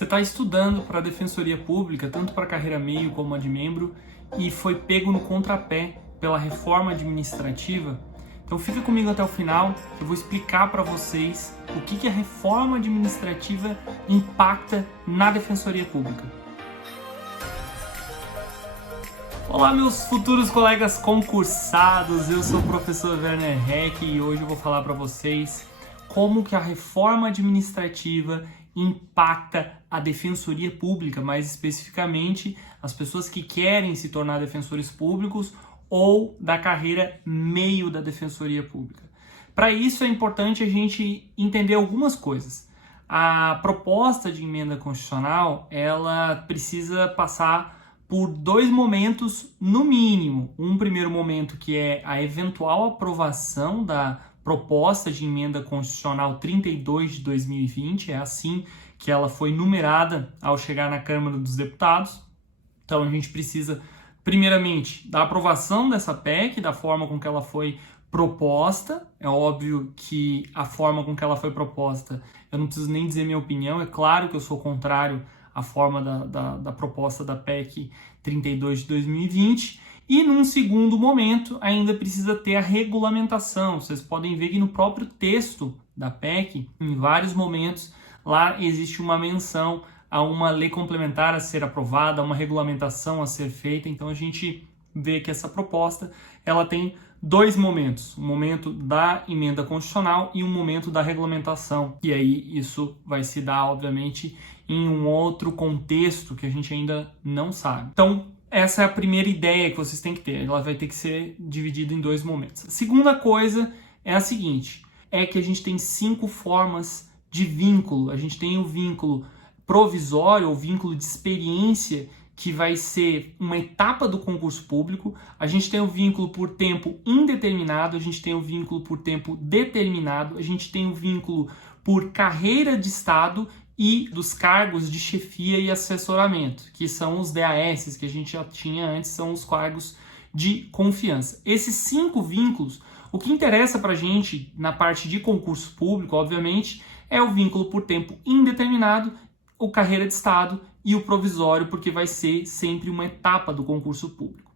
Você está estudando para a Defensoria Pública, tanto para a carreira meio como a de membro, e foi pego no contrapé pela reforma administrativa? Então fica comigo até o final, eu vou explicar para vocês o que a reforma administrativa impacta na Defensoria Pública. Olá, meus futuros colegas concursados, eu sou o professor Werner Heck e hoje eu vou falar para vocês como que a reforma administrativa impacta a Defensoria Pública, mais especificamente as pessoas que querem se tornar defensores públicos ou da carreira meio da Defensoria Pública. Para isso é importante a gente entender algumas coisas. A proposta de emenda constitucional, ela precisa passar por dois momentos no mínimo. Um primeiro momento que é a eventual aprovação da proposta de emenda constitucional 32 de 2020, é assim que ela foi numerada ao chegar na Câmara dos Deputados. Então a gente precisa, primeiramente, da aprovação dessa PEC, da forma com que ela foi proposta. É óbvio que a forma com que ela foi proposta, eu não preciso nem dizer minha opinião, é claro que eu sou contrário à forma da proposta da PEC 32 de 2020. E num segundo momento, ainda precisa ter a regulamentação. Vocês podem ver que no próprio texto da PEC, em vários momentos, lá existe uma menção a uma lei complementar a ser aprovada, a uma regulamentação a ser feita. Então a gente vê que essa proposta ela tem dois momentos, um momento da emenda constitucional e um momento da regulamentação. E aí isso vai se dar, obviamente, em um outro contexto que a gente ainda não sabe. Então, essa é a primeira ideia que vocês têm que ter. Ela vai ter que ser dividida em dois momentos. A segunda coisa é a seguinte, é que a gente tem 5 formas de vínculo. A gente tem o vínculo provisório, ou vínculo de experiência, que vai ser uma etapa do concurso público. A gente tem o vínculo por tempo indeterminado, a gente tem o vínculo por tempo determinado, a gente tem o vínculo por carreira de Estado e dos cargos de chefia e assessoramento, que são os DAS, que a gente já tinha antes, são os cargos de confiança. Esses 5 vínculos, o que interessa para a gente na parte de concurso público, obviamente, é o vínculo por tempo indeterminado, o carreira de Estado e o provisório, porque vai ser sempre uma etapa do concurso público.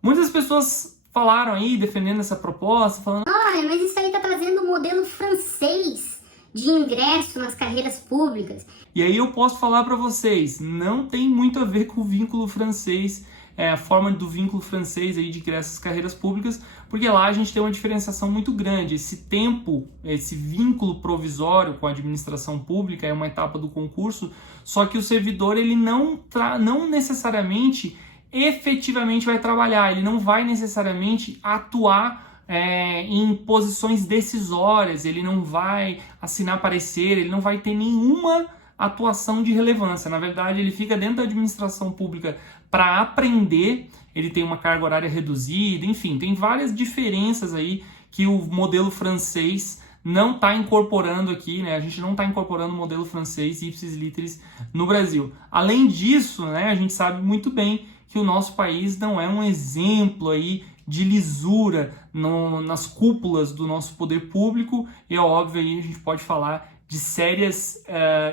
Muitas pessoas falaram aí, defendendo essa proposta, falando: olha, mas isso aí está trazendo um modelo francês de ingresso nas carreiras públicas. E aí eu posso falar para vocês, não tem muito a ver com o vínculo francês, a forma do vínculo francês aí de criar essas carreiras públicas, porque lá a gente tem uma diferenciação muito grande. Esse tempo, esse vínculo provisório com a administração pública é uma etapa do concurso, só que o servidor ele não necessariamente efetivamente vai trabalhar, ele não vai necessariamente atuar em posições decisórias, ele não vai assinar parecer, ele não vai ter nenhuma atuação de relevância. Na verdade, ele fica dentro da administração pública para aprender, ele tem uma carga horária reduzida, enfim, tem várias diferenças aí que o modelo francês não está incorporando aqui, né? A gente não está incorporando o modelo francês ipsis literis no Brasil. Além disso, né, a gente sabe muito bem que o nosso país não é um exemplo aí de lisura nas cúpulas do nosso poder público, e é óbvio aí a gente pode falar de sérias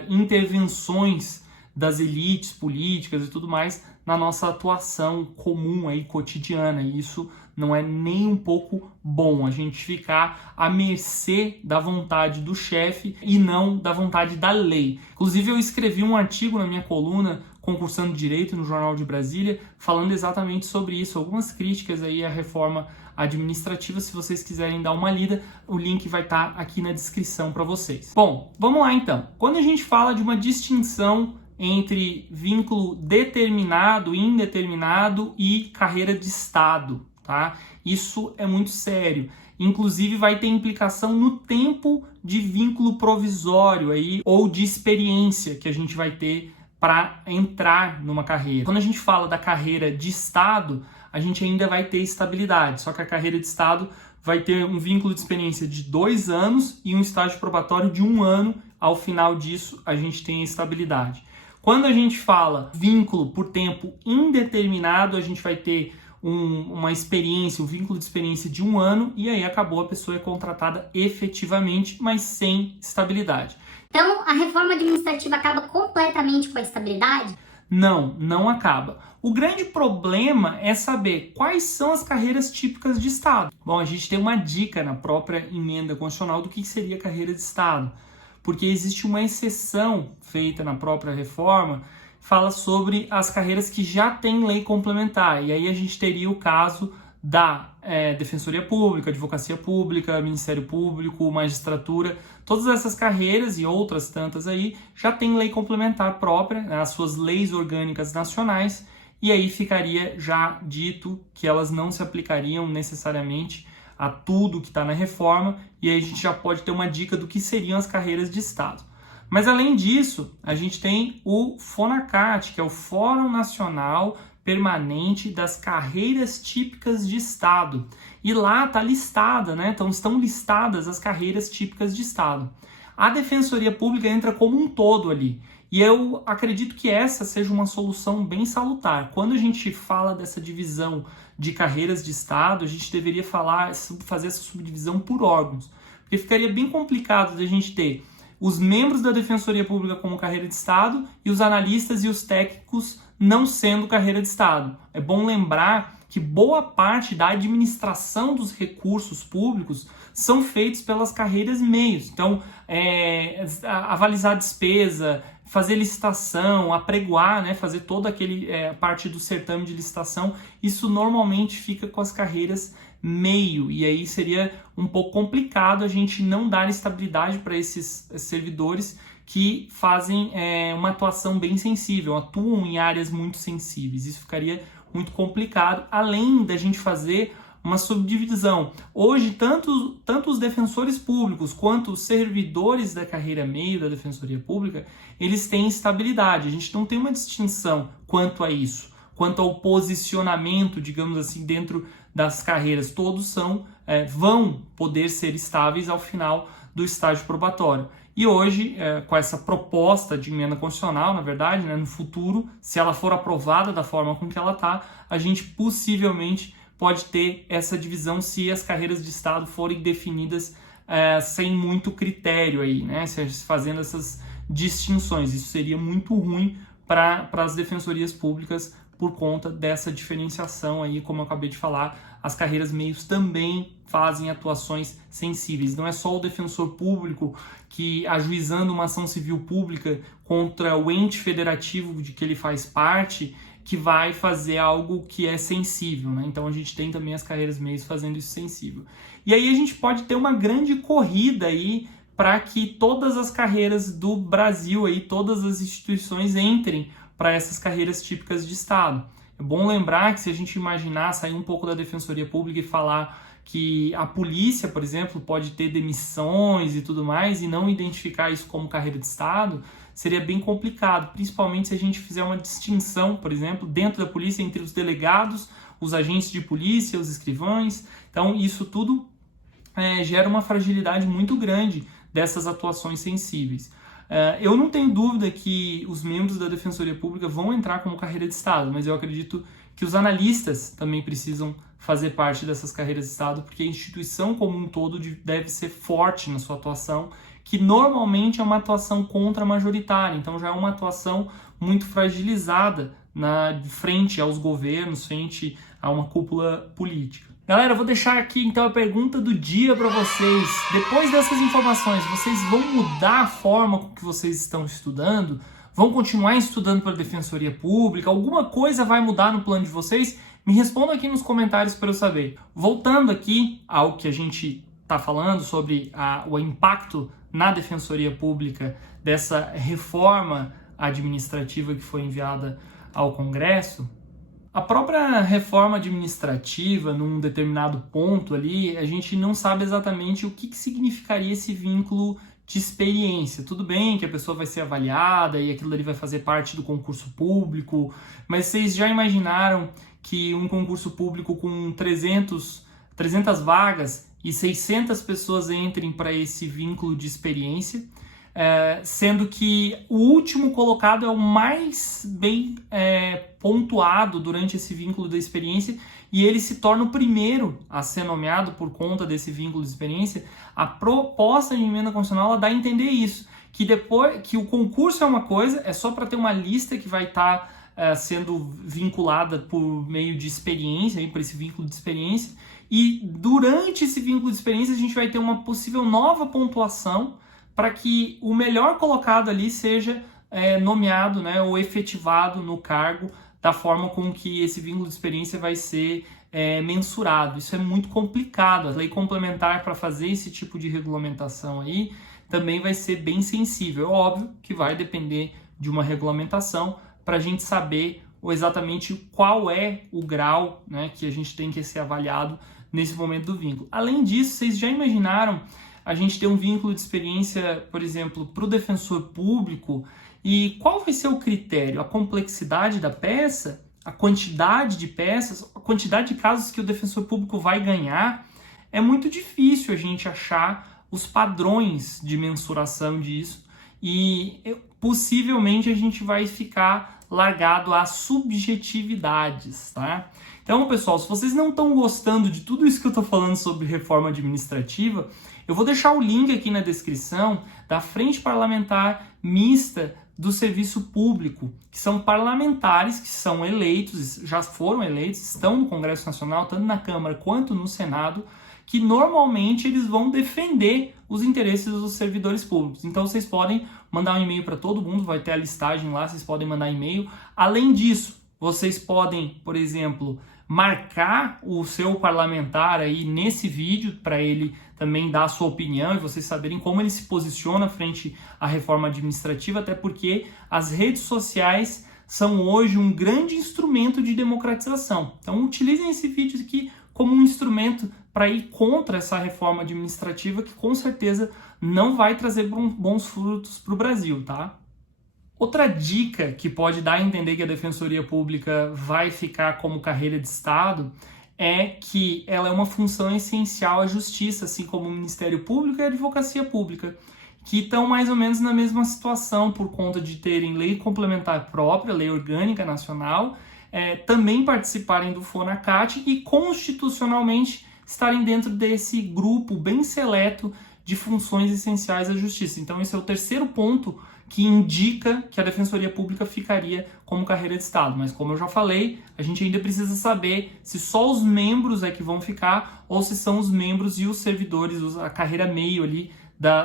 intervenções das elites políticas e tudo mais na nossa atuação comum aí, cotidiana, e isso não é nem um pouco bom, a gente ficar à mercê da vontade do chefe e não da vontade da lei. Inclusive eu escrevi um artigo na minha coluna Concursando Direito no Jornal de Brasília, falando exatamente sobre isso, algumas críticas aí à reforma administrativa. Se vocês quiserem dar uma lida, o link vai estar aqui na descrição para vocês. Bom, vamos lá então. Quando a gente fala de uma distinção entre vínculo determinado, indeterminado e carreira de Estado, tá? Isso é muito sério. Inclusive vai ter implicação no tempo de vínculo provisório aí, ou de experiência que a gente vai ter para entrar numa carreira. Quando a gente fala da carreira de Estado, a gente ainda vai ter estabilidade, só que a carreira de Estado vai ter um vínculo de experiência de 2 anos e um estágio probatório de 1 ano. Ao final disso, a gente tem a estabilidade. Quando a gente fala vínculo por tempo indeterminado, a gente vai ter uma experiência, um vínculo de experiência de 1 ano, e aí acabou, a pessoa é contratada efetivamente, mas sem estabilidade. Então, a reforma administrativa acaba completamente com a estabilidade? Não, não acaba. O grande problema é saber quais são as carreiras típicas de Estado. Bom, a gente tem uma dica na própria emenda constitucional do que seria carreira de Estado, porque existe uma exceção feita na própria reforma, fala sobre as carreiras que já têm lei complementar, e aí a gente teria o caso da Defensoria Pública, Advocacia Pública, Ministério Público, Magistratura, todas essas carreiras e outras tantas aí já têm lei complementar própria, né, as suas leis orgânicas nacionais, e aí ficaria já dito que elas não se aplicariam necessariamente a tudo que está na reforma, e aí a gente já pode ter uma dica do que seriam as carreiras de Estado. Mas além disso, a gente tem o FONACAT, que é o Fórum Nacional Permanente das Carreiras Típicas de Estado. E lá está listada, né? Então estão listadas as carreiras típicas de Estado. A Defensoria Pública entra como um todo ali. E eu acredito que essa seja uma solução bem salutar. Quando a gente fala dessa divisão de carreiras de Estado, a gente deveria fazer essa subdivisão por órgãos. Porque ficaria bem complicado de a gente ter os membros da Defensoria Pública como carreira de Estado e os analistas e os técnicos não sendo carreira de Estado. É bom lembrar que boa parte da administração dos recursos públicos são feitos pelas carreiras meios. Então, avalizar a despesa, fazer licitação, apregoar, né, fazer toda aquele parte do certame de licitação, isso normalmente fica com as carreiras meio, e aí seria um pouco complicado a gente não dar estabilidade para esses servidores que fazem uma atuação bem sensível, atuam em áreas muito sensíveis. Isso ficaria muito complicado, além da gente fazer uma subdivisão. Hoje, tanto os defensores públicos quanto os servidores da carreira meio da Defensoria Pública, eles têm estabilidade. A gente não tem uma distinção quanto a isso, quanto ao posicionamento, digamos assim, dentro das carreiras. Todos vão poder ser estáveis ao final do estágio probatório. E hoje, com essa proposta de emenda constitucional, na verdade, né, no futuro, se ela for aprovada da forma com que ela está, a gente possivelmente pode ter essa divisão se as carreiras de Estado forem definidas sem muito critério aí, né, fazendo essas distinções. Isso seria muito ruim para as defensorias públicas por conta dessa diferenciação aí, como eu acabei de falar. As carreiras meios também fazem atuações sensíveis. Não é só o defensor público que, ajuizando uma ação civil pública contra o ente federativo de que ele faz parte, que vai fazer algo que é sensível, né? Então a gente tem também as carreiras meios fazendo isso sensível. E aí a gente pode ter uma grande corrida aí para que todas as carreiras do Brasil, aí, todas as instituições entrem para essas carreiras típicas de Estado. É bom lembrar que se a gente imaginar, sair um pouco da Defensoria Pública e falar que a polícia, por exemplo, pode ter demissões e tudo mais e não identificar isso como carreira de Estado, seria bem complicado, principalmente se a gente fizer uma distinção, por exemplo, dentro da polícia entre os delegados, os agentes de polícia, os escrivães. Então, isso tudo gera uma fragilidade muito grande dessas atuações sensíveis. Eu não tenho dúvida que os membros da Defensoria Pública vão entrar como carreira de Estado, mas eu acredito que os analistas também precisam fazer parte dessas carreiras de Estado, porque a instituição como um todo deve ser forte na sua atuação, que normalmente é uma atuação contra-majoritária, então já é uma atuação muito fragilizada frente aos governos, frente a uma cúpula política. Galera, eu vou deixar aqui então a pergunta do dia para vocês. Depois dessas informações, vocês vão mudar a forma com que vocês estão estudando? Vão continuar estudando para a Defensoria Pública? Alguma coisa vai mudar no plano de vocês? Me respondam aqui nos comentários para eu saber. Voltando aqui ao que a gente está falando sobre o impacto na Defensoria Pública dessa reforma administrativa que foi enviada ao Congresso, a própria reforma administrativa, num determinado ponto ali, a gente não sabe exatamente o que significaria esse vínculo de experiência. Tudo bem que a pessoa vai ser avaliada e aquilo ali vai fazer parte do concurso público, mas vocês já imaginaram que um concurso público com 300 vagas e 600 pessoas entrem para esse vínculo de experiência, sendo que o último colocado é o mais bem pontuado durante esse vínculo da experiência e ele se torna o primeiro a ser nomeado por conta desse vínculo de experiência. A proposta de emenda constitucional ela dá a entender isso, que depois que o concurso é uma coisa, é só para ter uma lista que vai estar sendo vinculada por meio de experiência, por esse vínculo de experiência, e durante esse vínculo de experiência a gente vai ter uma possível nova pontuação para que o melhor colocado ali seja nomeado, né, ou efetivado no cargo da forma com que esse vínculo de experiência vai ser mensurado. Isso é muito complicado. A lei complementar para fazer esse tipo de regulamentação aí também vai ser bem sensível. Óbvio que vai depender de uma regulamentação para a gente saber exatamente qual é o grau, né, que a gente tem que ser avaliado nesse momento do vínculo. Além disso, vocês já imaginaram a gente ter um vínculo de experiência, por exemplo, para o defensor público? E qual vai ser o critério? A complexidade da peça? A quantidade de peças? A quantidade de casos que o defensor público vai ganhar? É muito difícil a gente achar os padrões de mensuração disso e possivelmente a gente vai ficar largado a subjetividades, tá? Então, pessoal, se vocês não estão gostando de tudo isso que eu estou falando sobre reforma administrativa, eu vou deixar o link aqui na descrição da Frente Parlamentar Mista do Serviço Público, que são parlamentares que são eleitos, já foram eleitos, estão no Congresso Nacional, tanto na Câmara quanto no Senado, que normalmente eles vão defender os interesses dos servidores públicos. Então vocês podem mandar um e-mail para todo mundo, vai ter a listagem lá, vocês podem mandar e-mail. Além disso, vocês podem, por exemplo, marcar o seu parlamentar aí nesse vídeo para ele também dar a sua opinião e vocês saberem como ele se posiciona frente à reforma administrativa, até porque as redes sociais são hoje um grande instrumento de democratização. Então utilizem esse vídeo aqui como um instrumento para ir contra essa reforma administrativa que com certeza não vai trazer bons frutos para o Brasil, tá? Outra dica que pode dar a entender que a Defensoria Pública vai ficar como carreira de Estado é que ela é uma função essencial à Justiça, assim como o Ministério Público e a Advocacia Pública, que estão mais ou menos na mesma situação por conta de terem lei complementar própria, lei orgânica nacional, também participarem do FONACAT e constitucionalmente estarem dentro desse grupo bem seleto de funções essenciais à Justiça. Então esse é o terceiro ponto que indica que a Defensoria Pública ficaria como carreira de Estado. Mas como eu já falei, a gente ainda precisa saber se só os membros é que vão ficar ou se são os membros e os servidores, a carreira meio ali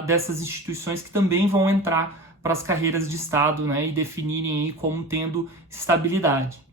dessas instituições que também vão entrar para as carreiras de Estado, né, e definirem aí como tendo estabilidade.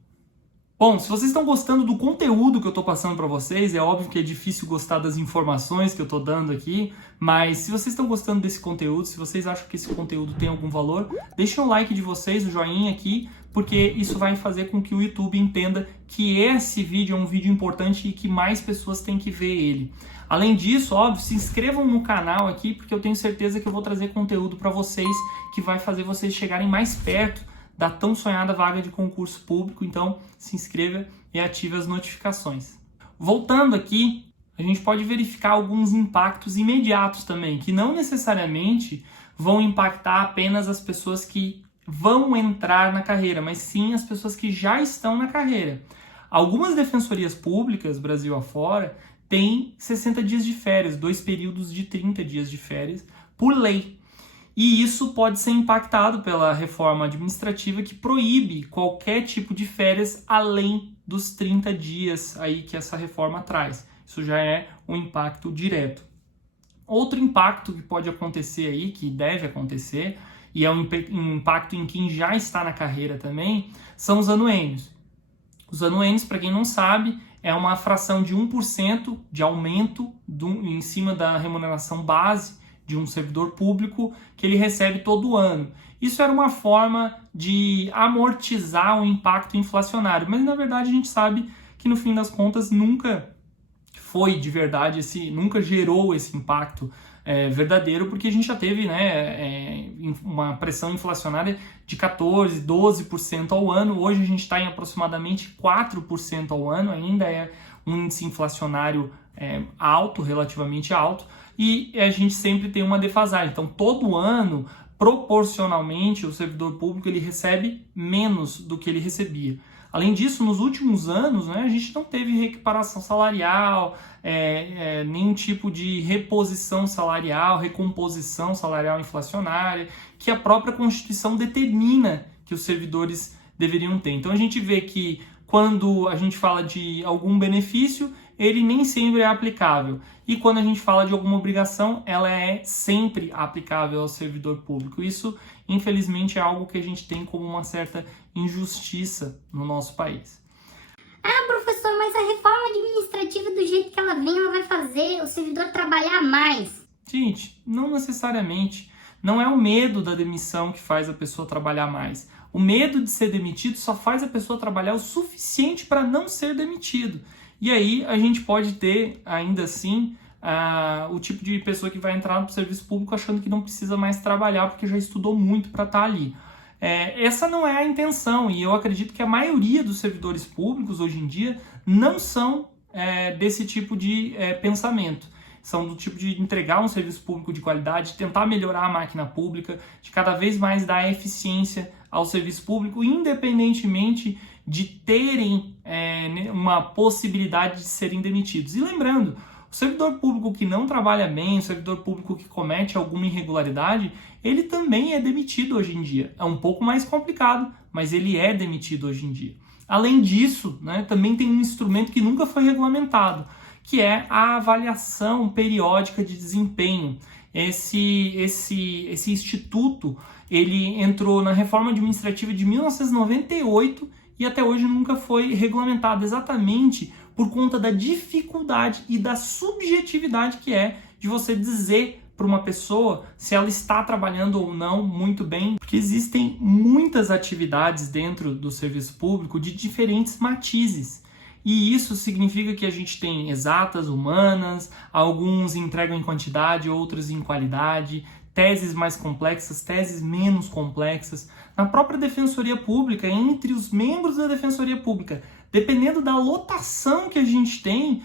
Bom, se vocês estão gostando do conteúdo que eu estou passando para vocês, é óbvio que é difícil gostar das informações que eu estou dando aqui, mas se vocês estão gostando desse conteúdo, se vocês acham que esse conteúdo tem algum valor, deixem o like de vocês, o joinha aqui, porque isso vai fazer com que o YouTube entenda que esse vídeo é um vídeo importante e que mais pessoas têm que ver ele. Além disso, óbvio, se inscrevam no canal aqui, porque eu tenho certeza que eu vou trazer conteúdo para vocês que vai fazer vocês chegarem mais perto da tão sonhada vaga de concurso público. Então se inscreva e ative as notificações. Voltando aqui, a gente pode verificar alguns impactos imediatos também, que não necessariamente vão impactar apenas as pessoas que vão entrar na carreira, mas sim as pessoas que já estão na carreira. Algumas defensorias públicas, Brasil afora, têm 60 dias de férias, 2 períodos de 30 dias de férias por lei. E isso pode ser impactado pela reforma administrativa que proíbe qualquer tipo de férias além dos 30 dias aí que essa reforma traz. Isso já é um impacto direto. Outro impacto que pode acontecer aí, que deve acontecer, e é um impacto em quem já está na carreira também, são os anuênios. Os anuênios, para quem não sabe, é uma fração de 1% de aumento em cima da remuneração base de um servidor público que ele recebe todo ano. Isso era uma forma de amortizar o impacto inflacionário, mas na verdade a gente sabe que no fim das contas nunca foi de verdade, nunca gerou esse impacto verdadeiro, porque a gente já teve, né, uma pressão inflacionária de 14%, 12% ao ano. Hoje a gente está em aproximadamente 4% ao ano, ainda é um índice inflacionário alto, relativamente alto, e a gente sempre tem uma defasagem. Então, todo ano, proporcionalmente, o servidor público ele recebe menos do que ele recebia. Além disso, nos últimos anos, né, a gente não teve reequiparação salarial, nenhum tipo de reposição salarial, recomposição salarial inflacionária, que a própria Constituição determina que os servidores deveriam ter. Então a gente vê que quando a gente fala de algum benefício, ele nem sempre é aplicável. E quando a gente fala de alguma obrigação, ela é sempre aplicável ao servidor público. Isso, infelizmente, é algo que a gente tem como uma certa injustiça no nosso país. Ah, professor, mas a reforma administrativa, do jeito que ela vem, ela vai fazer o servidor trabalhar mais. Gente, não necessariamente. Não é o medo da demissão que faz a pessoa trabalhar mais. O medo de ser demitido só faz a pessoa trabalhar o suficiente para não ser demitido. E aí a gente pode ter, ainda assim, o tipo de pessoa que vai entrar no serviço público achando que não precisa mais trabalhar porque já estudou muito para estar ali. Essa não é a intenção, e eu acredito que a maioria dos servidores públicos hoje em dia não são desse tipo de pensamento. São do tipo de entregar um serviço público de qualidade, tentar melhorar a máquina pública, de cada vez mais dar eficiência ao serviço público, independentemente de terem uma possibilidade de serem demitidos. E lembrando, o servidor público que não trabalha bem, o servidor público que comete alguma irregularidade, ele também é demitido hoje em dia. É um pouco mais complicado, mas ele é demitido hoje em dia. Além disso, né, também tem um instrumento que nunca foi regulamentado, que é a avaliação periódica de desempenho. Esse instituto, ele entrou na reforma administrativa de 1998 e até hoje nunca foi regulamentado, exatamente por conta da dificuldade e da subjetividade que é de você dizer para uma pessoa se ela está trabalhando ou não muito bem, porque existem muitas atividades dentro do serviço público de diferentes matizes. E isso significa que a gente tem exatas, humanas, alguns entregam em quantidade, outros em qualidade, teses mais complexas, teses menos complexas. Na própria Defensoria Pública, entre os membros da Defensoria Pública, dependendo da lotação que a gente tem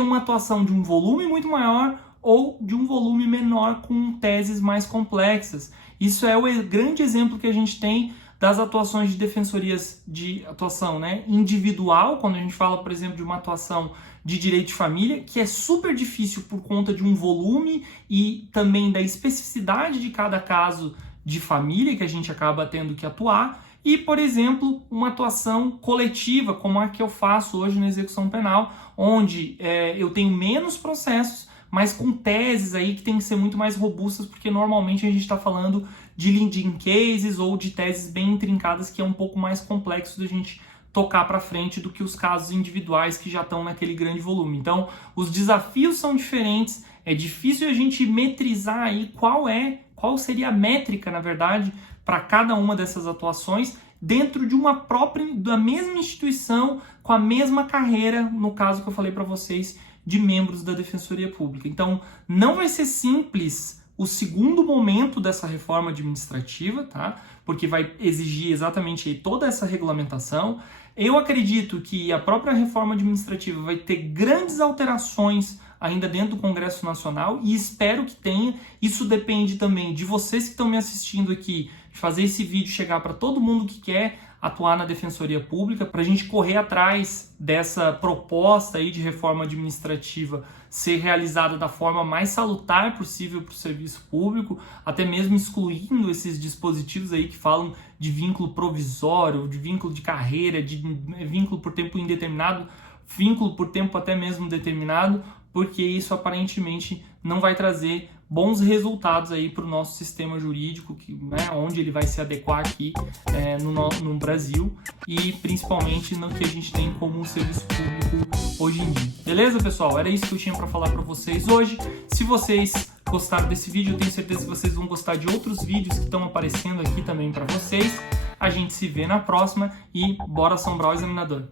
uma atuação de um volume muito maior ou de um volume menor com teses mais complexas. Isso é o grande exemplo que a gente tem das atuações de defensorias de atuação, né, individual, quando a gente fala, por exemplo, de uma atuação de direito de família, que é super difícil por conta de um volume e também da especificidade de cada caso de família que a gente acaba tendo que atuar, e, por exemplo, uma atuação coletiva, como a que eu faço hoje na execução penal, onde eu tenho menos processos, mas com teses aí que tem que ser muito mais robustas, porque normalmente a gente está falando de leading cases ou de teses bem intrincadas, que é um pouco mais complexo da gente tocar para frente do que os casos individuais que já estão naquele grande volume. Então, os desafios são diferentes, é difícil a gente metrizar aí qual seria a métrica, na verdade, para cada uma dessas atuações dentro de da mesma instituição, com a mesma carreira, no caso que eu falei para vocês, de membros da Defensoria Pública. Então, não vai ser simples o segundo momento dessa reforma administrativa, tá? Porque vai exigir exatamente toda essa regulamentação. Eu acredito que a própria reforma administrativa vai ter grandes alterações ainda dentro do Congresso Nacional e espero que tenha. Isso depende também de vocês que estão me assistindo aqui, de fazer esse vídeo chegar para todo mundo que quer atuar na Defensoria Pública, para a gente correr atrás dessa proposta aí de reforma administrativa ser realizada da forma mais salutar possível para o serviço público, até mesmo excluindo esses dispositivos aí que falam de vínculo provisório, de vínculo de carreira, de vínculo por tempo indeterminado, vínculo por tempo até mesmo determinado, porque isso aparentemente não vai trazer bons resultados aí para o nosso sistema jurídico, né, onde ele vai se adequar aqui no Brasil e principalmente no que a gente tem como um serviço público hoje em dia. Beleza, pessoal? Era isso que eu tinha para falar para vocês hoje. Se vocês gostaram desse vídeo, eu tenho certeza que vocês vão gostar de outros vídeos que estão aparecendo aqui também para vocês. A gente se vê na próxima e bora assombrar o examinador.